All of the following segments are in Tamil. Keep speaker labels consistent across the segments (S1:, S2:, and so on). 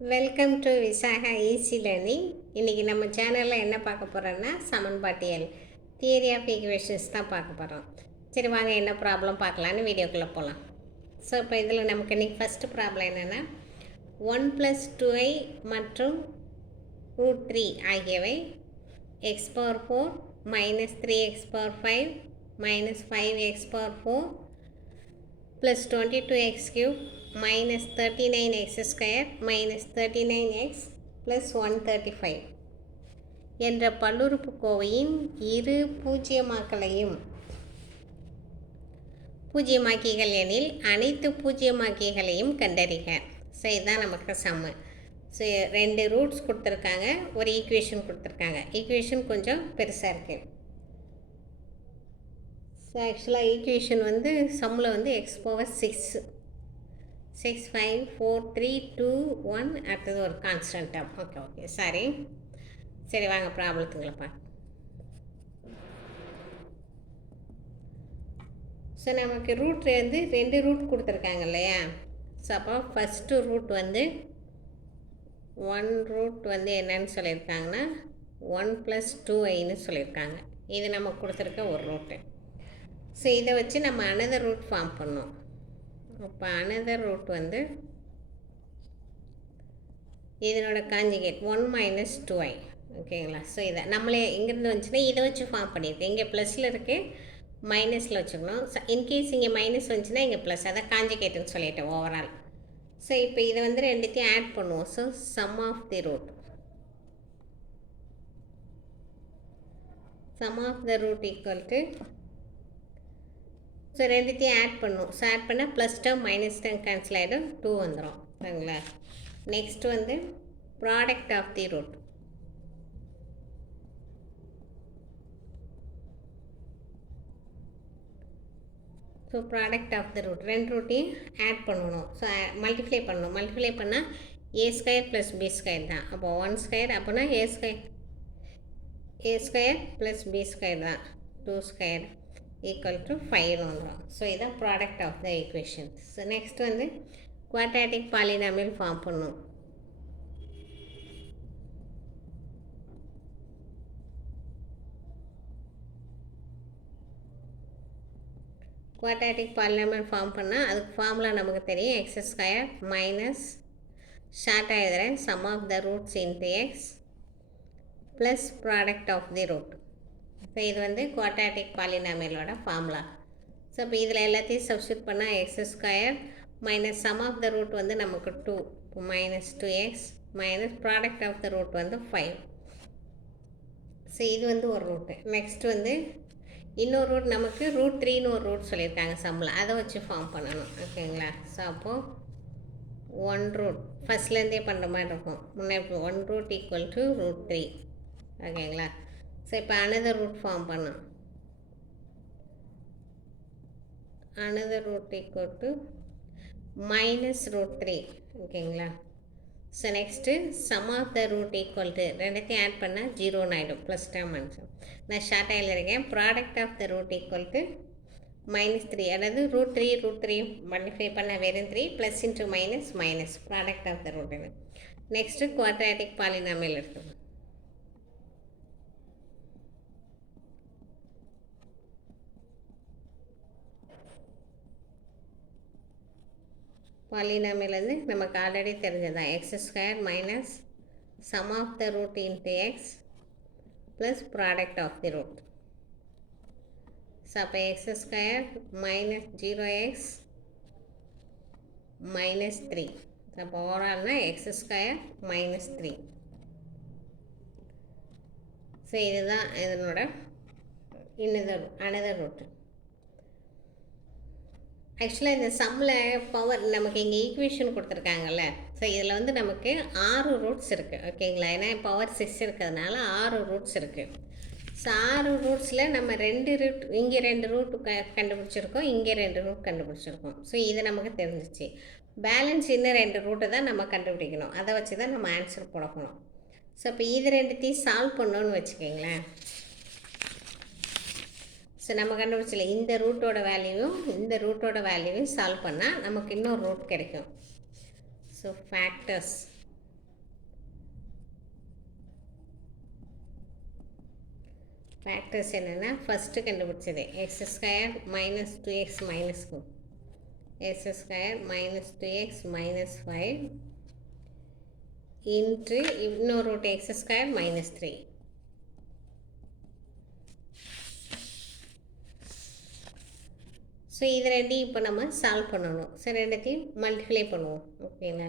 S1: Welcome to Visakha easy learning இன்றைக்கி நம்ம சேனலில் என்ன பார்க்க போகிறோன்னா சமன்பாட்டியல். தியரி ஆஃப் ஈக்குவேஷன்ஸ் தான் பார்க்க போகிறோம் சரி வாங்க என்ன ப்ராப்ளம் பார்க்கலான்னு வீடியோக்குள்ளே போகலாம் ஸோ இப்போ இதில் நமக்கு இன்றைக்கி ஃபஸ்ட்டு ப்ராப்ளம் என்னென்னா ஒன் ப்ளஸ் டூ ஐ மற்றும் ரூட் த்ரீ ஆகியவை x power four minus three x power five minus five x power four plus 22x cube minus 39x square minus 39x plus 135 என்ற பல்லுறுப்புக்கோவையின் இரு பூஜ்ஜியமாக்களையும் பூஜ்ஜியமாக்கிகள் எனில் அனைத்து பூஜ்ஜியமாக்கிகளையும் கண்டறிக. ஸோ இதுதான் நமக்கு சம்மு ஸோ ரெண்டு ரூட்ஸ் கொடுத்துருக்காங்க ஒரு ஈக்குவேஷன் கொடுத்துருக்காங்க. ஈக்குவேஷன் கொஞ்சம் பெருசாக இருக்குது ஸோ ஆக்சுவலாக ஈக்குவேஷன் வந்து சம்மில் வந்து x power six six five four three two one அடுத்தது ஒரு கான்ஸ்டன்ட் ஓகே ஓகே சாரி சரி வாங்க ப்ராப்ளத்துங்களை பா ஸோ நமக்கு ரூட் வந்து ரெண்டு ரூட் கொடுத்துருக்காங்க இல்லையா? ஸோ அப்போ ஃபஸ்ட்டு ரூட் வந்து ஒன் ரூட் வந்து என்னன்னு சொல்லியிருக்காங்கன்னா ஒன் ப்ளஸ் டூ ஐன்னு சொல்லியிருக்காங்க. இது நம்ம கொடுத்துருக்க ஒரு ரூட்டு ஸோ இதை வச்சு நம்ம அனதர் ரூட் ஃபார்ம் பண்ணோம் அப்போ அனதர் ரூட் வந்து இதனோட conjugate one minus two i ஓகேங்களா ஸோ இதை நம்மளே இங்கேருந்து வந்துச்சுன்னா இதை வச்சு ஃபார்ம் பண்ணியிருக்கேன் இங்கே ப்ளஸில் இருக்குது மைனஸில் வச்சுக்கணும். ஸோ இன்கேஸ் இங்கே மைனஸ் வந்துச்சுன்னா இங்கே ப்ளஸ் அதை காஞ்சிகேட்டுன்னு சொல்லிட்டேன் ஓவரால் ஸோ இப்போ இதை வந்து ரெண்டுத்தையும் ஆட் பண்ணுவோம். So sum of the root sum of the root equal to so ரெண்டுத்தையும் ஆட் பண்ணும். ஸோ ஆட் பண்ணால் plus term minus term cancel ஆகிடும் டூ வந்துடும் சரிங்களா? நெக்ஸ்ட் வந்து product of the root so product of the root ரெண்டு ரூட்டையும் ஆட் பண்ணணும். ஸோ மல்டிப்ளை பண்ணணும். மல்டிப்ளை பண்ணால் a square plus b square தான். அப்போ ஒன் ஸ்கொயர் அப்போனா a square a square plus b square தான். டூ ஸ்கொயர் ஈக்குவல் டு ஃபைவ்னு வந்துடும் ஸோ இதான் product of the equation so next வந்து குவாட்டாட்டிக் பாலினாமியல் ஃபார்ம் பண்ணும். குவாட்டாட்டிக் பாலினாமியல் ஃபார்ம் பண்ணால் அதுக்கு ஃபார்முலா நமக்கு தெரியும். எக்ஸ் ஸ்கொயர் மைனஸ் ஷார்ட்டாக எழுதுகிறேன் sum of the roots into x plus product of the root so இது வந்து குவாட்டாட்டிக் பாலினாமியலோட ஃபார்முலா ஸோ இப்போ இதில் எல்லாத்தையும் சப்ஸ்டியூட் பண்ணால் x square minus sum of the root வந்து நமக்கு two minus two x minus product of the root வந்து ஃபைவ் ஸோ இது வந்து ஒரு ரூட்டு நெக்ஸ்ட் வந்து இன்னொரு ரூட் நமக்கு ரூட் த்ரீன்னு ஒரு ரூட் சொல்லியிருக்காங்க சம்மில் அதை வச்சு ஃபார்ம் பண்ணணும். ஓகேங்களா ஸோ அப்போது ஒன் ரூட் ஃபஸ்ட்லேருந்தே பண்ணுற மாதிரி இருக்கும். முன்னாடி one root equal to root three ஓகேங்களா ஸோ இப்போ அனதர் ரூட் ஃபார்ம் பண்ணோம் another root equal to minus root three ஓகேங்களா so next sum of the root equal to ரெண்டுத்தையும் ஆட் பண்ணால் ஜீரோன்னு ஆகிடும் ப்ளஸ் டேம் ஆன்சர் நான் ஷார்ட்டாக எழுதிருக்கேன் product of the root equal to minus three அதாவது root three root three multiply பண்ண வெறும் three plus into minus minus product of the root next quadratic polynomial எடுத்துக்கணும் பாலினாமியல் நமக்கு already தெரிஞ்சதான் x square minus sum of the root into x plus product of the root so அப்போ x square minus zero x minus three அப்போ ஓவரால்னா x square minus three so இதுதான் இதனோட இன்னதர் அனதர் ரூட்டு ஆக்சுவலாக இந்த சம்மில் பவர் நமக்கு இங்கே ஈக்குவேஷன் கொடுத்துருக்காங்கல்ல. ஸோ இதில் வந்து நமக்கு ஆறு ரூட்ஸ் இருக்குது ஓகேங்களா ஏன்னா பவர் சிக்ஸ் இருக்கிறதுனால ஆறு ரூட்ஸ் இருக்குது ஸோ ஆறு ரூட்ஸில் நம்ம ரெண்டு ரூட் இங்கே ரெண்டு ரூட் க கண்டுபிடிச்சிருக்கோம். இங்கே ரெண்டு ரூட் கண்டுபிடிச்சிருக்கோம். ஸோ இது நமக்கு தெரிஞ்சிச்சு. பேலன்ஸ் இன்னும் ரெண்டு ரூட்டை தான் நம்ம கண்டுபிடிக்கணும். அதை வச்சு தான் நம்ம ஆன்சர் போடணும் ஸோ இப்போ இது ரெண்டுத்தையும் சால்வ் பண்ணோன்னு வச்சுக்கோங்களேன். ஸோ நம்ம கண்டுபிடிச்சில இந்த ரூட்டோட வேல்யூவும் இந்த ரூட்டோட வேல்யூவையும் சால்வ் பண்ணால் நமக்கு இன்னொரு ரூட் கிடைக்கும். ஸோ ஃபேக்டர்ஸ் ஃபேக்டர்ஸ் என்னென்னா ஃபஸ்ட்டு கண்டுபிடிச்சது. X square minus two x minus four x square minus two x minus five into இன்னொரு root x square minus three so இது ரெண்டையும் இப்போ நம்ம சால்வ் பண்ணணும். ஸோ ரெண்டுத்தையும் மல்டிப்ளை பண்ணுவோம். ஓகேங்களா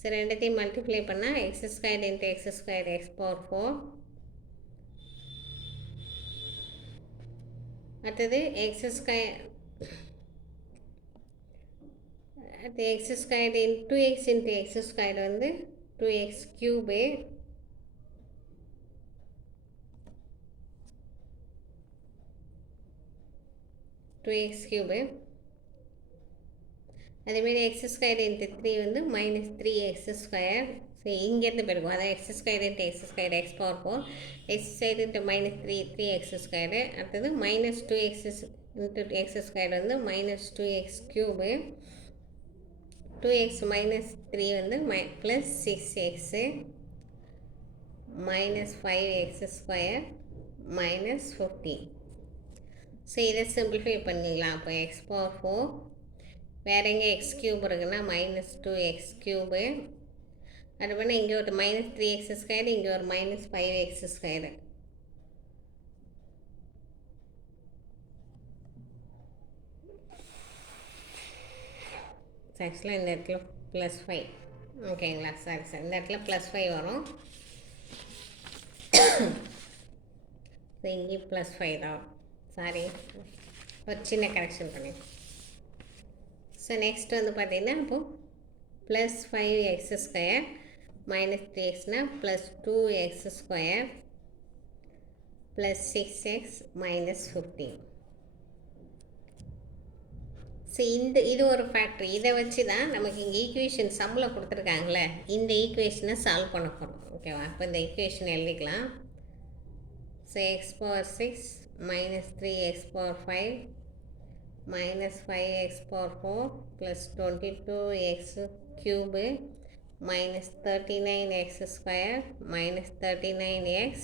S1: ஸோ ரெண்டுத்தையும் மல்டிப்ளை பண்ணால் x square into x square x power four அடுத்தது எக்ஸ் ஸ்கொயர் அடுத்து x square in two x into x square வந்து two x cube two x cube அதேமாரி எக்ஸ் ஸ்கொயர் இன்ட்டு த்ரீ வந்து minus three x square so இங்கேருந்து பெருக்கும் அதாவது x square into x square x power four x square into minus three three x square அடுத்தது minus two x into x square வந்து minus two x cube two x minus three வந்து my plus six x minus five x square minus fifty so இதை சிம்பிளிஃபை பண்ணிக்கலாம். அப்போ எக்ஸ் பவர் ஃபோர் வேறு எங்கே எக்ஸ் கியூப் இருக்குன்னா மைனஸ் டூ எக்ஸ் கியூபு அது பண்ண இங்கே ஒரு மைனஸ் த்ரீ எக்ஸ் ஸ்கொயர் இங்கே ஒரு மைனஸ் ஃபைவ் எக்ஸ் ஸ்கொயரு ஆக்சுவலாக இந்த இடத்துல ப்ளஸ் ஃபைவ் ஓகேங்களா சாரி சார். இந்த இடத்துல ப்ளஸ் ஃபைவ் வரும். ஸோ இங்கேயும் ப்ளஸ் ஃபைவ் தான். சாரி ஒரு சின்ன கரெக்ஷன் பண்ணேன் ஸோ நெக்ஸ்ட் வந்து பார்த்திங்கன்னா இப்போது plus five x square minus three எக்ஸ்னால் plus two x square plus six x minus fifteen so இந்த இது ஒரு ஃபேக்ட்ரி இதை வச்சு தான் நமக்கு இங்கே ஈக்குவேஷன் சம்மில் கொடுத்துருக்காங்களே இந்த ஈக்குவேஷனை சால்வ் பண்ண போகிறோம் ஓகேவா அப்போ இந்த ஈக்குவேஷன் எழுதிக்கலாம். So x power six minus 3x power 5 minus 5x power 4 plus 22x cube minus 39x square minus 39x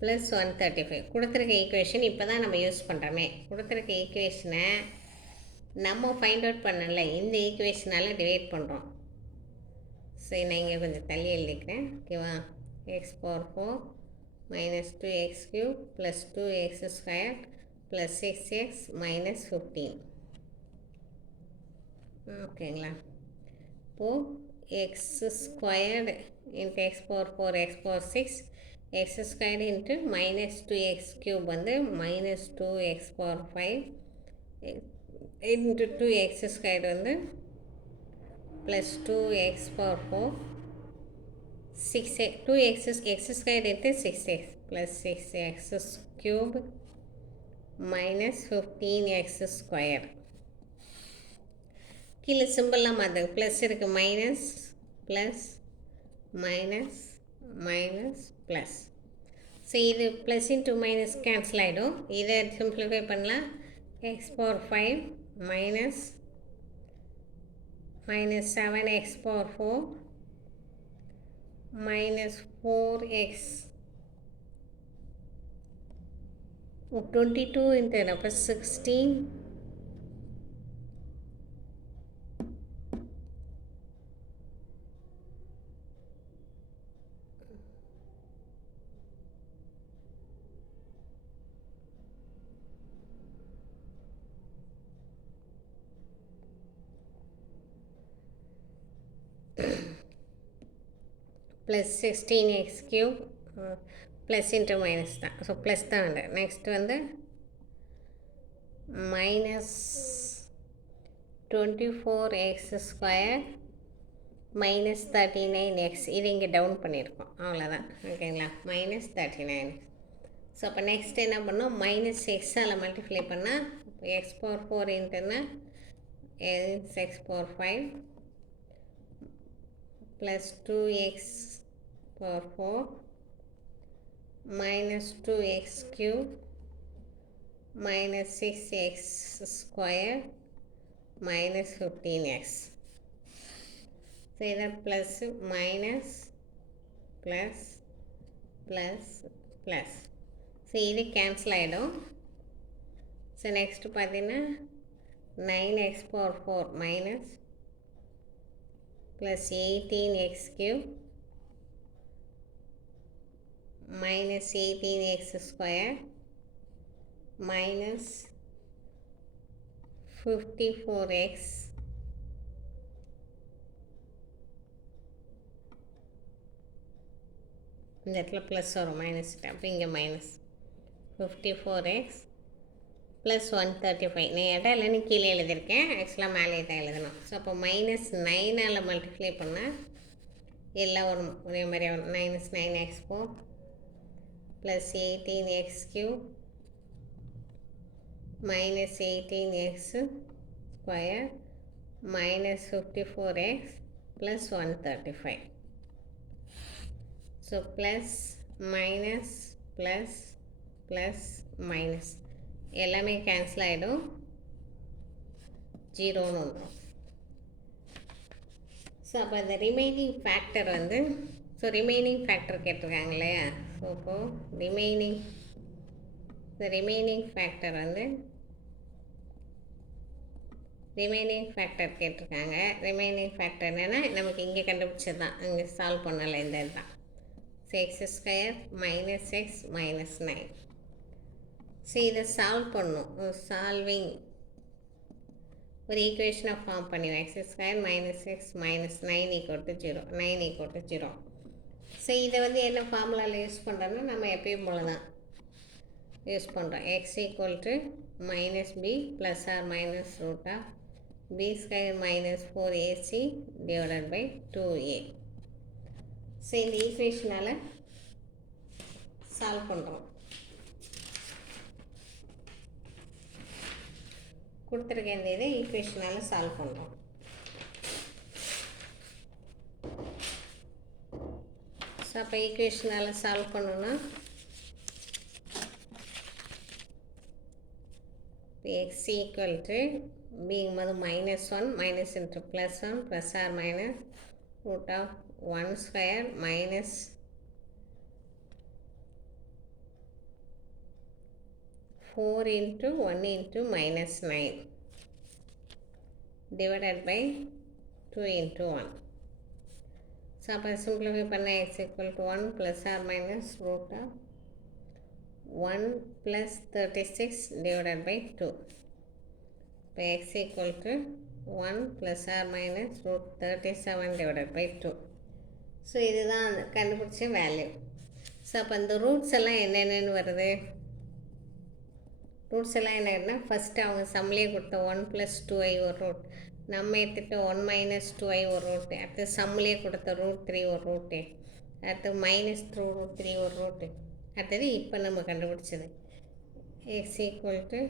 S1: plus one thirty five கொடுத்துருக்க ஈக்குவேஷன் இப்போ தான் நம்ம யூஸ் பண்ணுறோமே கொடுத்துருக்க ஈக்குவேஷனை நம்ம ஃபைண்ட் அவுட் பண்ணல. இந்த ஈக்குவேஷனால் டிவைட் பண்ணுறோம் சரி நான் இங்கே கொஞ்சம் தள்ளி எழுதிக்கிறேன். ஓகேவா x power four minus two x cube plus two x square plus six x minus fifteen ஓகேங்களா இப்போது x squared into x power four x power six x square into minus two x cube வந்து minus two x power five into two x square வந்து plus 2x power 4 6x 2x x squared into 6x plus 6x cube minus 15x square கீழே சிம்பிள்லாம் மாற்றுங்க ப்ளஸ் இருக்குது minus plus minus minus plus so இது ப்ளஸ் இன்ட்டு மைனஸ் கேன்சல் ஆகிடும் இதை சிம்பிளிஃபை பண்ணலாம். X power five minus minus 7x power 4 minus 4x 22 into number 16 plus sixteen x cube plus into minus தான் ஸோ ப்ளஸ் தான் வந்து நெக்ஸ்ட் வந்து minus twenty four x square minus thirty nine x இது இங்கே டவுன் பண்ணியிருக்கோம் அவ்வளோதான் ஓகேங்களா மைனஸ் தேர்ட்டி நைன் ஸோ அப்போ நெக்ஸ்ட் என்ன பண்ணோம்? மைனஸ் எக்ஸால் மல்டிப்ளை பண்ணால் x four four இன்ட்டுன்னா x four five plus 2x power 4 minus 2x cube minus 6x square minus 15x. So, either plus, minus, plus, plus, plus. So, இது cancel out. So, next பார்த்தின்னா 9x power 4 minus 2 plus 18x cube minus 18x square minus 54x இந்த இடத்துல ப்ளஸ் வரும். மைனஸ் அப்போ இங்கே minus fifty four x plus one thirty five நான் இடம் இல்லைன்னு கீழே எழுதியிருக்கேன். ஆக்சுவலாக மேலே தான் எழுதணும். ஸோ அப்போ மைனஸ் நைனால் மல்டிப்ளை பண்ணால் எல்லாம் வரும் ஒரே மாதிரி வரும் minus nine x four plus eighteen x cube minus eighteen x square minus fifty four x plus one thirty five so plus minus plus plus minus எல்லாமே கேன்சல் ஆகிடும் ஜீரோன்னு வந்துடும் ஸோ அப்போ இந்த ரிமைனிங் ஃபேக்டர் வந்து ஸோ ரிமைனிங் ஃபேக்டர் கேட்டிருக்காங்க இல்லையா? ஸோ இப்போது ரிமைனிங் இந்த ரிமைனிங் ஃபேக்டர் வந்து ரிமைனிங் ஃபேக்டர் கேட்டிருக்காங்க. ரிமைனிங் ஃபேக்டர் என்னென்னா நமக்கு இங்கே கண்டுபிடிச்சது தான் இங்கே சால்வ் பண்ணலை இந்த இதுதான். So x square minus x minus nine so இதை சால்வ் பண்ணும் சால்விங் ஒரு ஈக்குவேஷனை ஃபார்ம் பண்ணிடுவோம் x square minus x minus nine equal zero nine equal zero so இதை வந்து என்ன ஃபார்முலாவில் யூஸ் பண்ணுறோன்னா நம்ம எப்பயும் போல தான் யூஸ் பண்ணுறோம் x equal to minus b plus or minus root of b square minus four a c divided by two a so இந்த ஈக்குவேஷனால் சால்வ் பண்ணுறோம் கொடுத்துருக்க இந்த இதை ஈக்குவேஷனால் சால்வ் பண்ணுறோம் ஸோ அப்போ ஈக்குவேஷனால் சால்வ் பண்ணோன்னா x equal to being மது minus 1 minus into plus 1 plus or minus root of 1 square minus 4 into 1 into minus 9 divided by 2 into 1. So, அப்போ simplify பண்ண x equal to 1 plus or minus root of 1 plus 36 divided by 2. இப்போ x equal to 1 plus or minus root 37 divided by 2. So இதுதான் கண்டுபிடிச்ச வேல்யூ ஸோ அப்போ இந்த ரூட்ஸ் எல்லாம் என்னென்னு வருது ரூட்ஸ் எல்லாம் என்னன்னா ஃபஸ்ட்டு அவங்க சம்லேயே கொடுத்த ஒன் ப்ளஸ் டூ ஐ ஒரு ரூட் நம்ம எடுத்துகிட்ட ஒன் மைனஸ் டூ ஐ ஒரு ரூட்டு அடுத்து சம்லேயே கொடுத்த ரூட் த்ரீ ஒரு ரூட்டு அடுத்து மைனஸ் த்ரூ ரூட் த்ரீ ஒரு ரூட்டு அடுத்தது இப்போ நம்ம கண்டுபிடிச்சது. X equal to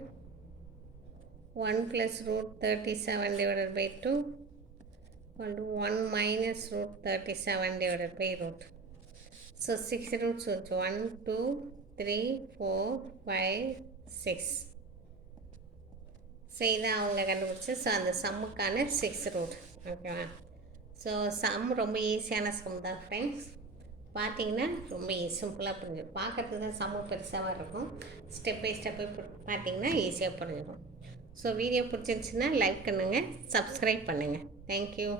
S1: one plus root thirty seven divided by two and 1 minus root 37 divided by root. So 6 roots with 1, 2, 3, 4, 5, six so இதை அவங்க கண்டுபிடிச்சி ஸோ அந்த சம்முக்கான சிக்ஸ் ரூட் ஓகேவா ஸோ சம் ரொம்ப ஈஸியான சம் தான் ஃப்ரெண்ட்ஸ் பார்த்தீங்கன்னா ரொம்ப சிம்பிளாக புரிஞ்சிடும். பார்க்கறதுக்கு தான் சம்மு பெருசாக இருக்கும். ஸ்டெப் பை ஸ்டெப் பார்த்தீங்கன்னா ஈஸியாக புரிஞ்சிடும். ஸோ வீடியோ பிடிச்சிருந்துச்சின்னா லைக் பண்ணுங்கள் சப்ஸ்கிரைப் பண்ணுங்கள் தேங்க்யூ